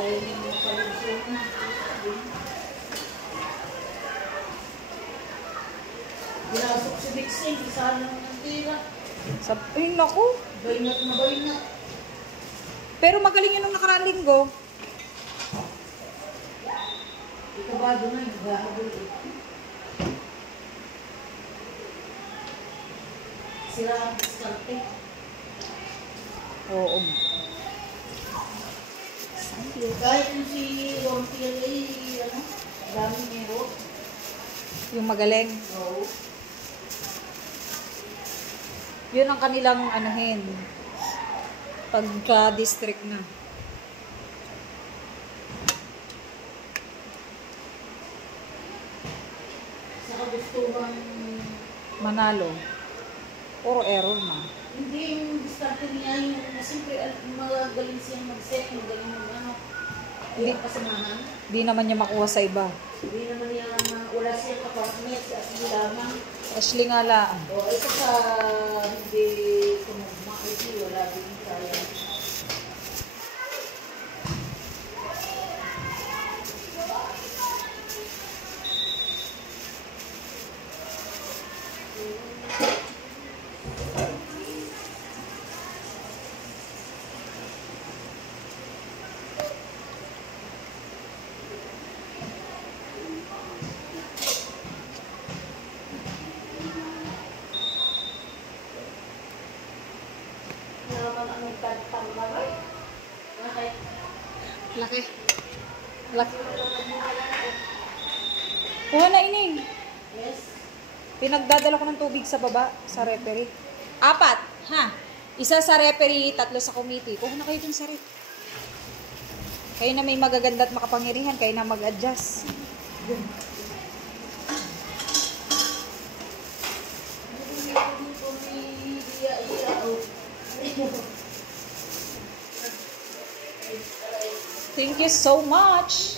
Ay, makalusyon na. Ginasok si Dixie, isa lang ng tira. Ay, naku. Bainat na bainat. Pero magaling yun nung nakaraang linggo. Ikabado na, naghahabol eh. Sila ang diskarte. Oo. Kahit yung si Rontiel ay, ano, daming mero. Yung magaling. Oo. Yun ang kanilang anuhin. Pagka-district na. Sa kagustuhan, Manalo. Puro error na. hindi yung diskarte niya, yung siyempre magaling siyang mag-set, magaling yung ano, hindi kasamahan. Di naman niya makuha sa iba. Hindi naman niya, wala siyang kapartner, si Ashley lamang. Ashley nga lang. O, ito sa hindi tumugma, wala din kaya. Laki. Laki. Kuha na ining. Yes. Pinagdadala ko ng tubig sa baba, sa referee. 4, ha? Isa sa referee, 3 sa committee. Kuha na kayo dun sa rep. Kayo na may magaganda at makapangyarihan, kayo na mag-adjust. Thank you so much.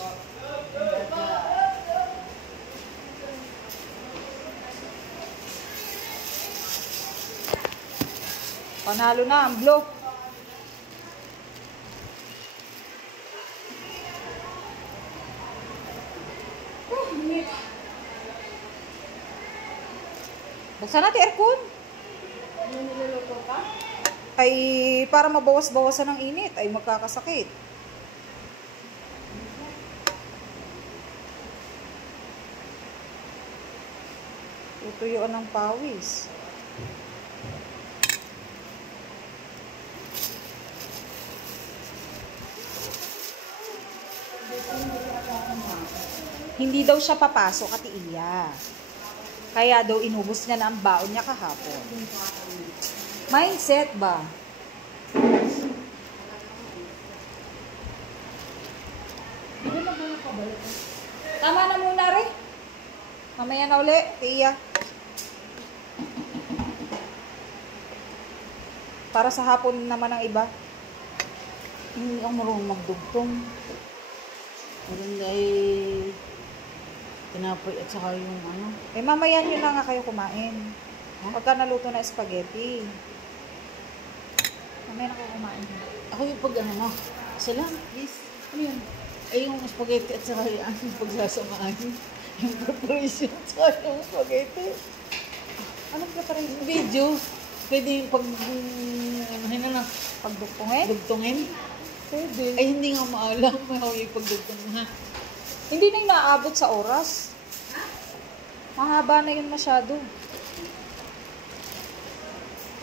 Panalo na ang blue. Buksan natin aircon. Yung niluluto ka? Ay, para mabawas-bawasan ng init, ay magkakasakit. Tutuyuan ng pawis. Hindi daw siya papasok at iya. Kaya daw inubos niya na ang baon niya kahapon. Mindset ba? Tama na muna rin. Mamaya na uli, tiya. Para sa hapon naman ang iba. Hindi ako marunong magdugtong. Maganda ay tinapoy at saka yung ano. Eh mamaya nyo na nga kayo kumain. Pagka naluto na spaghetti. Mamaya na kayo kumain. Ako yung pag ano mo. Isa lang, please. Ano yun? Ay yung spaghetti at saka yung pagsasamaan. Yung preparation at saka yung spaghetti. Anong preparation? Video. Pwede yung pag, ano na, Pagduktungin? dugtungin. Pwede. Ay, hindi nga maalam. May pagdugtong ha. Hindi na yung naaabot sa oras. Mahaba na yun masyado.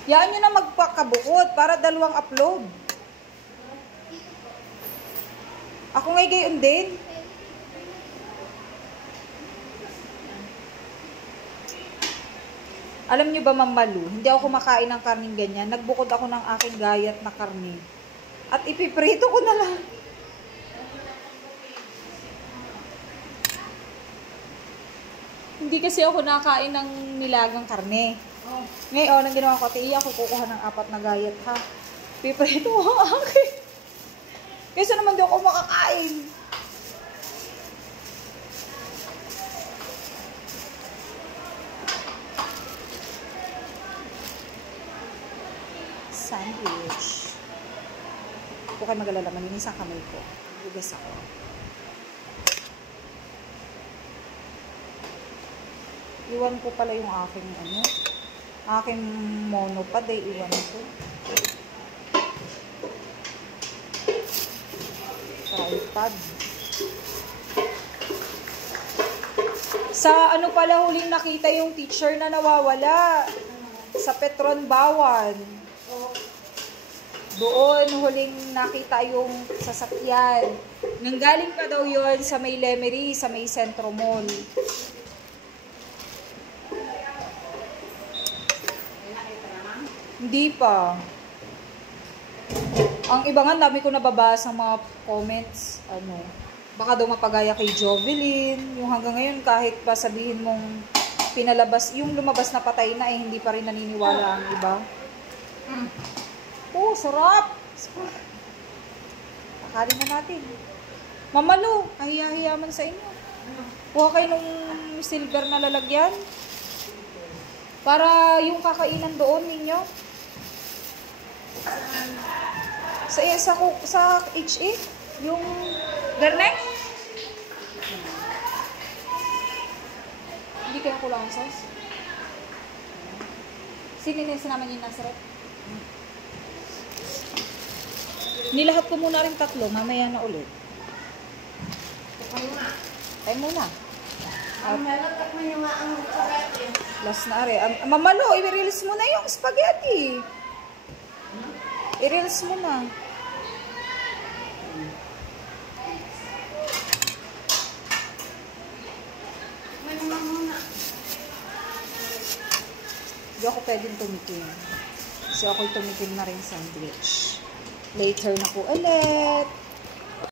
Yaan nyo na magpakabukod para 2 upload. Ako ngay gayon din. Alam nyo ba, Ma'am Malu, hindi ako kumakain ng karning ganyan. Nagbukod ako ng aking gayat na karne. At ipiprito ko na lang. Hindi kasi ako nakain ng nilagang karne. Ngayon, ang ginawa ko, tiya ako kukuha ng 4 na gayat, ha? Piprito ko ang akin. Kaysa naman di ako makakain. Sandwich. Huwag kayo mag-alala, maninis ang kamay ko. Bugas ako. Iwan ko pala yung aking aking monopod eh, iwan ko. Tripod. Sa ano pala huling nakita yung teacher na nawawala? Sa Petron Bawan. Doon huling nakita yung sasakyan. Nanggaling pa daw yon sa may Lemery, sa may Centro Mall. Hindi pa. Ang iba nga, dami ko nababasa mga comments. Baka daw mapagaya kay Jovelyn. Yung hanggang ngayon, kahit pa sabihin mong pinalabas, yung lumabas na patay na hindi pa rin naniniwala ang iba. Oh, sarap! Akarin na natin. Mamalo, kahiya-hiya man sa inyo. Kuha kayo nung silver na lalagyan. Para yung kakainan doon ninyo. Sa HE? Yung garnek? Hindi kayo kulang ang sauce? Sininis naman yung nasa rep? Nilahat ko muna rin 3, mamaya na ulit. Tayo muna. Last na are. Mamalo, i-release mo na yung spaghetti. I-release mo na. Hindi ako pwedeng tumikim. Kasi ako'y tumikim na rin sandwich. Later na po ulit.